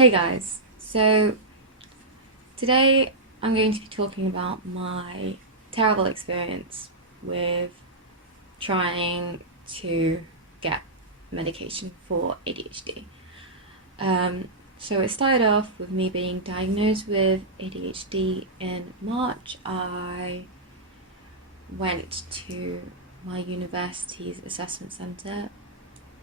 Hey guys, so today I'm going to be talking about my terrible experience with trying to get medication for ADHD. Um, so it started off with me being diagnosed with ADHD in March. I went to my university's assessment centre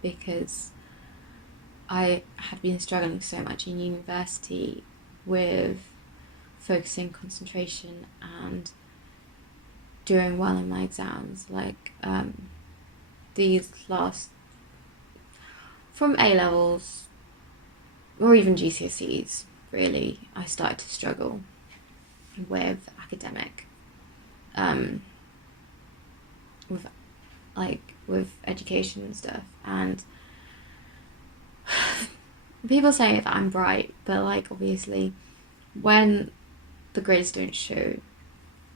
because I had been struggling so much in university with focusing, concentration, and doing well in my exams. These last, from A levels or even GCSEs, really, I started to struggle with academic, um, with with education and stuff. And people say that I'm bright, but obviously, when the grades don't show,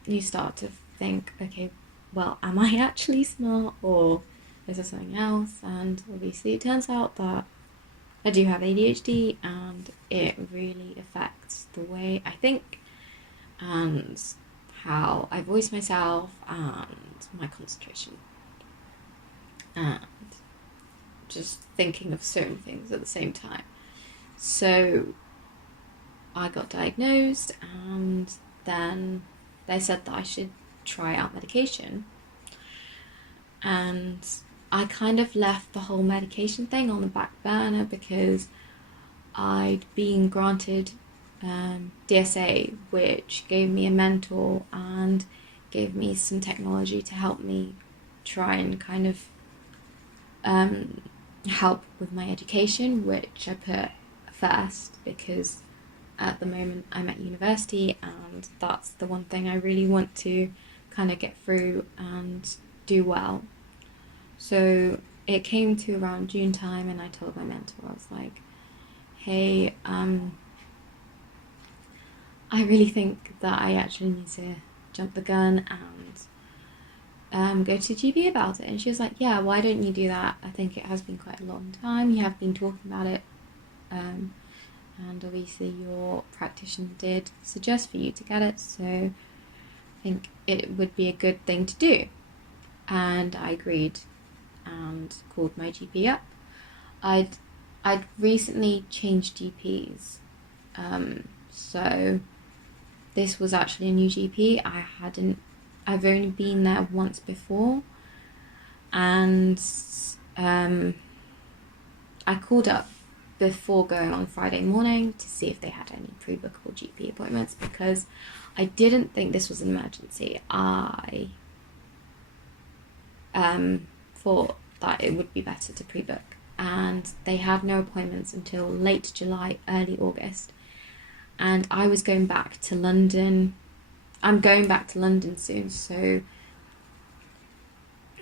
you start to think, okay, well, am I actually smart or is there something else? And obviously, it turns out that I do have ADHD and it really affects the way I think and how I voice myself and my concentration and just thinking of certain things at the same time. So I got diagnosed and then they said that I should try out medication. And I kind of left the whole medication thing on the back burner because I'd been granted DSA, which gave me a mentor and gave me some technology to help me try and kind of help with my education, which I put first because at the moment I'm at university and that's the one thing I really want to kind of get through and do well. So it came to around June time and I told my mentor, I was like, hey, I really think that I actually need to jump the gun and go to GP about it. And she was like, yeah, why don't you do that? I think it has been quite a long time. You have been talking about it. And obviously your practitioner did suggest for you to get it, so I think it would be a good thing to do. And I agreed and called my GP up. I'd recently changed GPs, so this was actually a new GP. I've only been there once before, and I called up before going on Friday morning to see if they had any pre-bookable GP appointments because I didn't think this was an emergency. I thought that it would be better to pre-book, and they had no appointments until late July, early August. And I was going back to London. I'm going back to London soon, so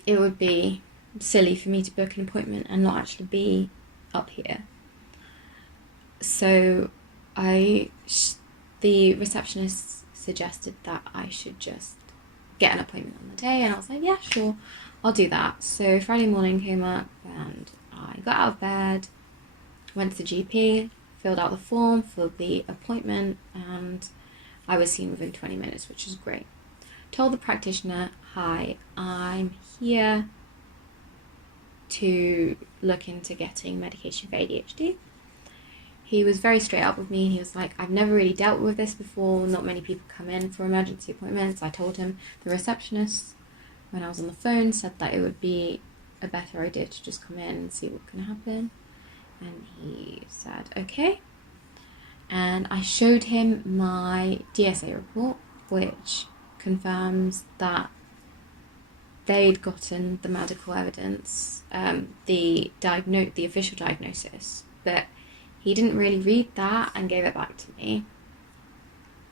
it would be silly for me to book an appointment and not actually be up here. So the receptionist suggested that I should just get an appointment on the day, and I was like, yeah, sure, I'll do that. So Friday morning came up and I got out of bed, went to the GP, filled out the form for the appointment, and I was seen within 20 minutes, which is great. Told the practitioner, hi, I'm here to look into getting medication for ADHD. He was very straight up with me. He was like, I've never really dealt with this before. Not many people come in for emergency appointments. I told him the receptionist, when I was on the phone, said that it would be a better idea to just come in and see what can happen. And he said, okay. And I showed him my DSA report, which confirms that they'd gotten the medical evidence, the official diagnosis, but he didn't really read that and gave it back to me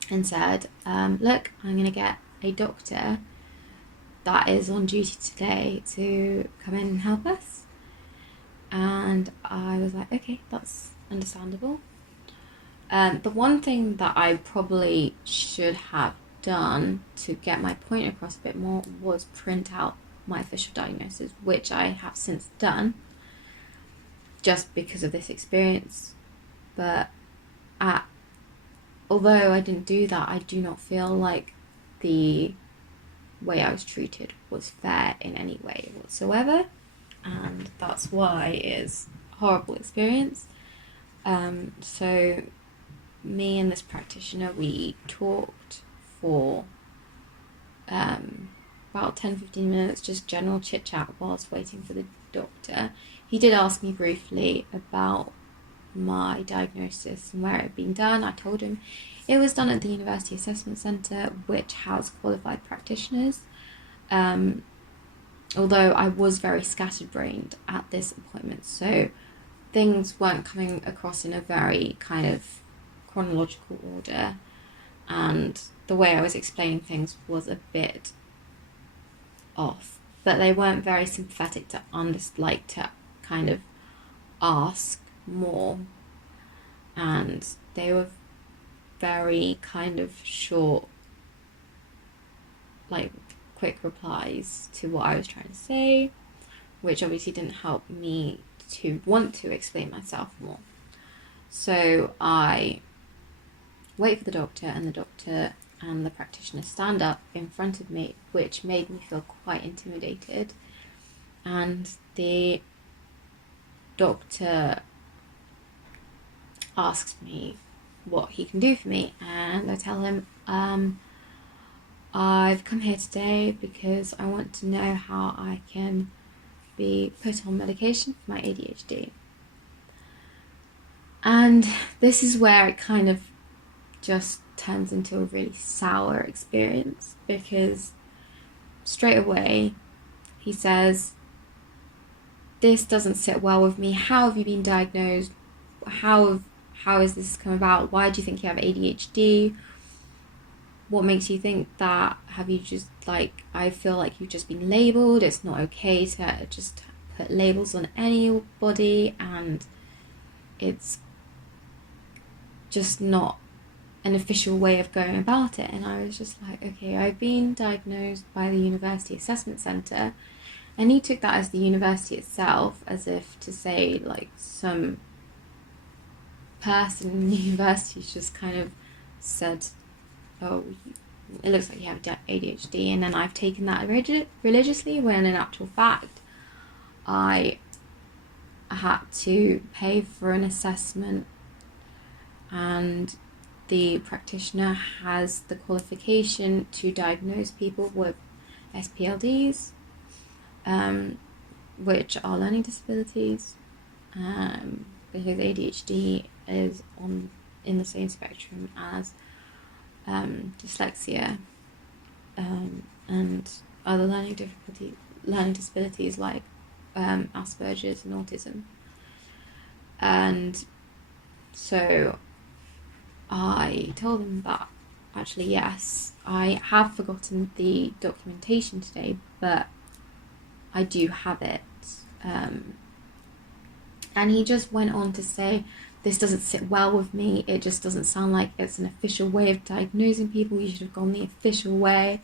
and said, look, I'm going to get a doctor that is on duty today to come in and help us. And I was like, okay, that's understandable. The one thing that I probably should have done to get my point across a bit more was print out my official diagnosis, which I have since done just because of this experience. But at although I didn't do that, I do not feel like the way I was treated was fair in any way whatsoever, and that's why it is a horrible experience. So me and this practitioner, we talked for about 10-15 minutes, just general chit chat whilst waiting for the doctor. He did ask me briefly about my diagnosis and where it had been done. I told him it was done at the University Assessment Centre, which has qualified practitioners. Although I was very scatterbrained at this appointment, so things weren't coming across in a very kind of chronological order, and the way I was explaining things was a bit off, but they weren't very sympathetic to to kind of ask more, and they were very kind of short, like quick replies to what I was trying to say, which obviously didn't help me to want to explain myself more. So I wait for the doctor, and the doctor and the practitioner stand up in front of me, which made me feel quite intimidated. And the doctor asks me what he can do for me, and I tell him I've come here today because I want to know how I can be put on medication for my ADHD. And this is where it kind of just turns into a really sour experience, because straight away he says, "This doesn't sit well with me. How have you been diagnosed? How has this come about? Why do you think you have ADHD? What makes you think that? Have you just I feel like you've just been labelled. It's not okay to just put labels on anybody, and it's just not an official way of going about it." And I was just like, okay, I've been diagnosed by the University Assessment Centre, and he took that as the university itself, as if to say some person in the university just kind of said, "Oh, it looks like you have ADHD," and then I've taken that religiously, when in actual fact I had to pay for an assessment, and the practitioner has the qualification to diagnose people with SPLDs, which are learning disabilities, because ADHD is in the same spectrum as dyslexia, and other learning disabilities like Asperger's and autism. And so I told them that actually, yes, I have forgotten the documentation today, but I do have it. And he just went on to say, "This doesn't sit well with me. It just doesn't sound like it's an official way of diagnosing people. You should have gone the official way."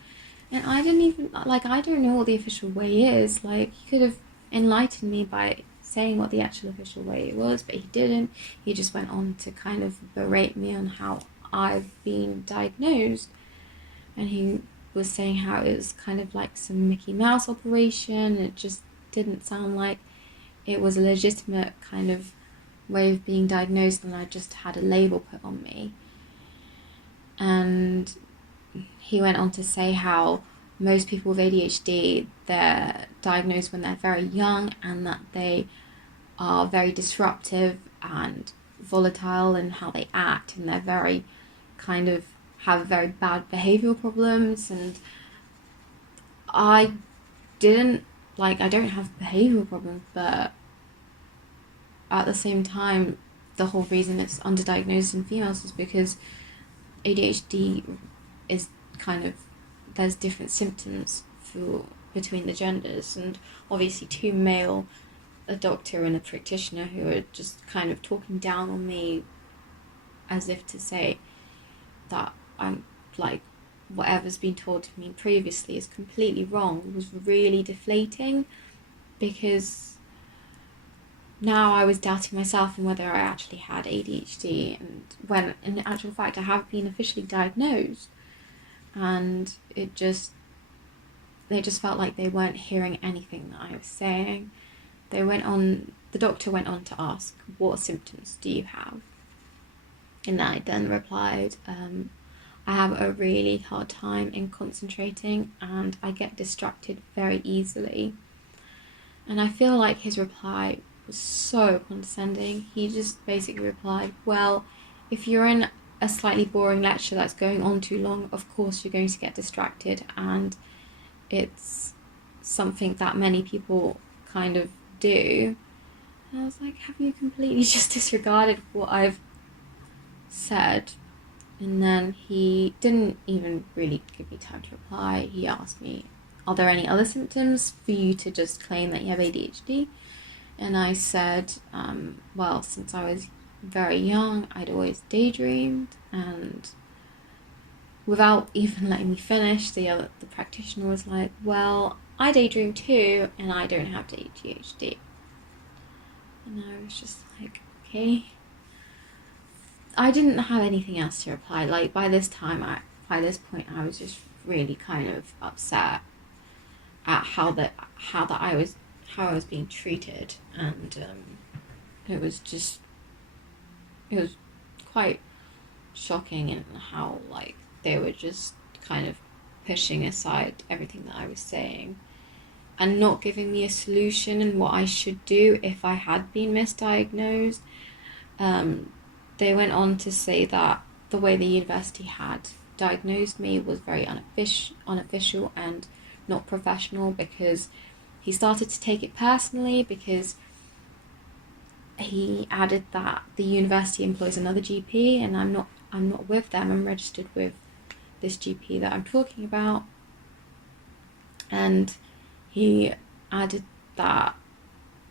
And I didn't even, I don't know what the official way is. He could have enlightened me by saying what the actual official way was, but he didn't. He just went on to kind of berate me on how I've been diagnosed, and he was saying how it was kind of like some Mickey Mouse operation. It just didn't sound like it was a legitimate kind of way of being diagnosed, and I just had a label put on me. And he went on to say how most people with ADHD, they're diagnosed when they're very young, and that they are very disruptive and volatile in how they act, and they're very kind of have very bad behavioural problems. And I don't have behavioural problems, but at the same time, the whole reason it's underdiagnosed in females is because ADHD is there's different symptoms between the genders, and obviously a doctor and a practitioner, who are just kind of talking down on me as if to say that I'm whatever's been told to me previously is completely wrong. It was really deflating, because now I was doubting myself and whether I actually had ADHD, and when in actual fact I have been officially diagnosed, and they just felt like they weren't hearing anything that I was saying. The doctor went on to ask, what symptoms do you have? And I then replied, I have a really hard time in concentrating and I get distracted very easily. And I feel like his reply was so condescending. He just basically replied, well, if you're in a slightly boring lecture that's going on too long, of course you're going to get distracted, and it's something that many people kind of do. And I was like, have you completely just disregarded what I've said? And then he didn't even really give me time to reply. He asked me, are there any other symptoms for you to just claim that you have ADHD? And I said, well, since I was very young, I'd always daydreamed, and without even letting me finish, the practitioner was like, well, I daydream too, and I don't have ADHD. And I was just like, okay. I didn't have anything else to reply. Like, by this point, I was just really kind of upset at how I was being treated, and it was quite shocking in how, like, they were just kind of pushing aside everything that I was saying and not giving me a solution and what I should do if I had been misdiagnosed. They went on to say that the way the university had diagnosed me was very unofficial and not professional, because he started to take it personally, because he added that the university employs another GP and I'm not with them. I'm registered with this GP that I'm talking about, and he added that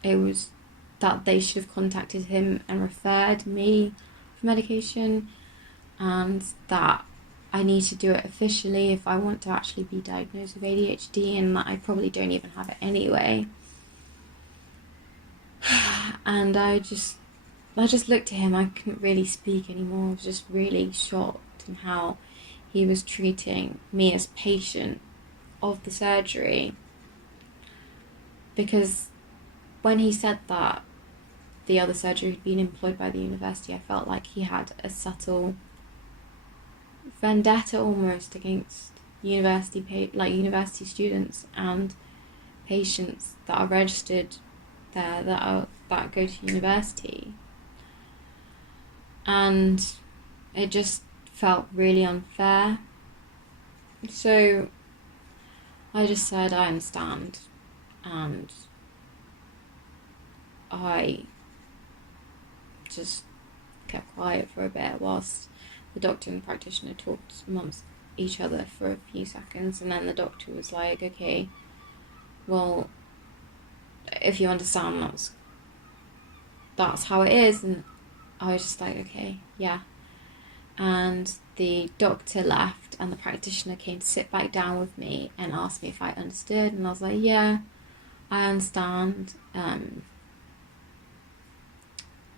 that they should have contacted him and referred me for medication, and that I need to do it officially if I want to actually be diagnosed with ADHD, and that I probably don't even have it anyway. And I just looked at him. I couldn't really speak anymore. I was just really shocked in how he was treating me as patient of the surgery. Because when he said that the other surgery had been employed by the university, I felt like he had a subtle vendetta almost against university students and patients that are registered there that go to university. And it just felt really unfair. So I just said I understand, and I just kept quiet for a bit whilst the doctor and the practitioner talked amongst each other for a few seconds, and then the doctor was like, okay, well, if you understand that's how it is. And I was just like, okay, yeah. And the doctor left and the practitioner came to sit back down with me and asked me if I understood, and I was like, yeah, I understand. And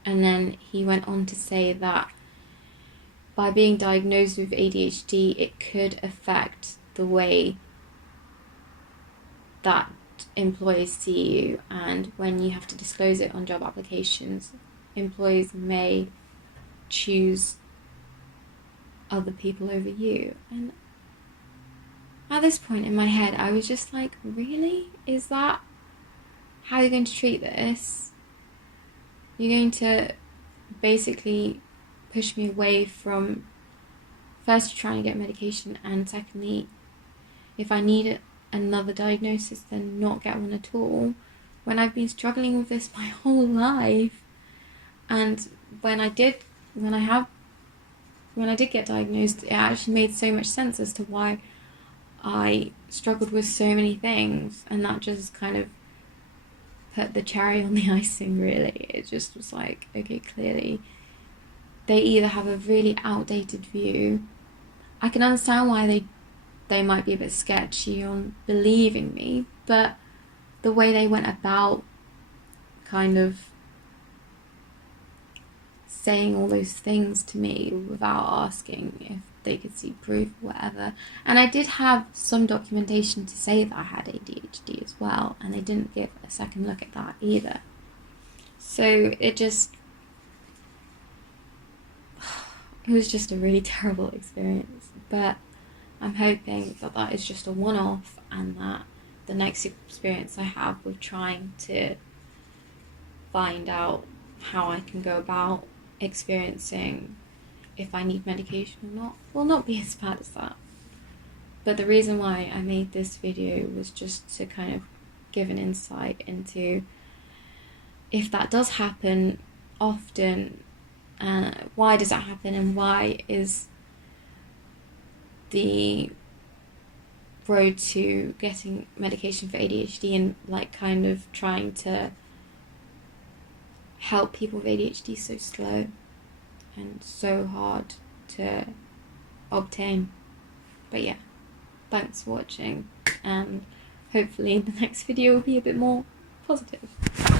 then he went on to say that by being diagnosed with ADHD, it could affect the way that employers see you, and when you have to disclose it on job applications, employers may choose other people over you. And at this point in my head, I was just like, really? Is that how you're going to treat this? You're going to basically push me away from, first, trying to get medication, and secondly, if I need another diagnosis, then not get one at all, when I've been struggling with this my whole life. And when I did get diagnosed, it actually made so much sense as to why I struggled with so many things, and that just kind of put the cherry on the icing, really. It just was like, okay, clearly they either have a really outdated view. I can understand why they might be a bit sketchy on believing me, but the way they went about kind of saying all those things to me without asking if they could see proof or whatever. And I did have some documentation to say that I had ADHD as well, and they didn't give a second look at that either. So it was just a really terrible experience. But I'm hoping that that is just a one-off, and that the next experience I have with trying to find out how I can go about experiencing if I need medication or not will not be as bad as that. But the reason why I made this video was just to kind of give an insight into if that does happen often, why does that happen, and why is the road to getting medication for ADHD and like kind of trying to help people with ADHD so slow and so hard to obtain. But yeah, thanks for watching, and hopefully the next video will be a bit more positive.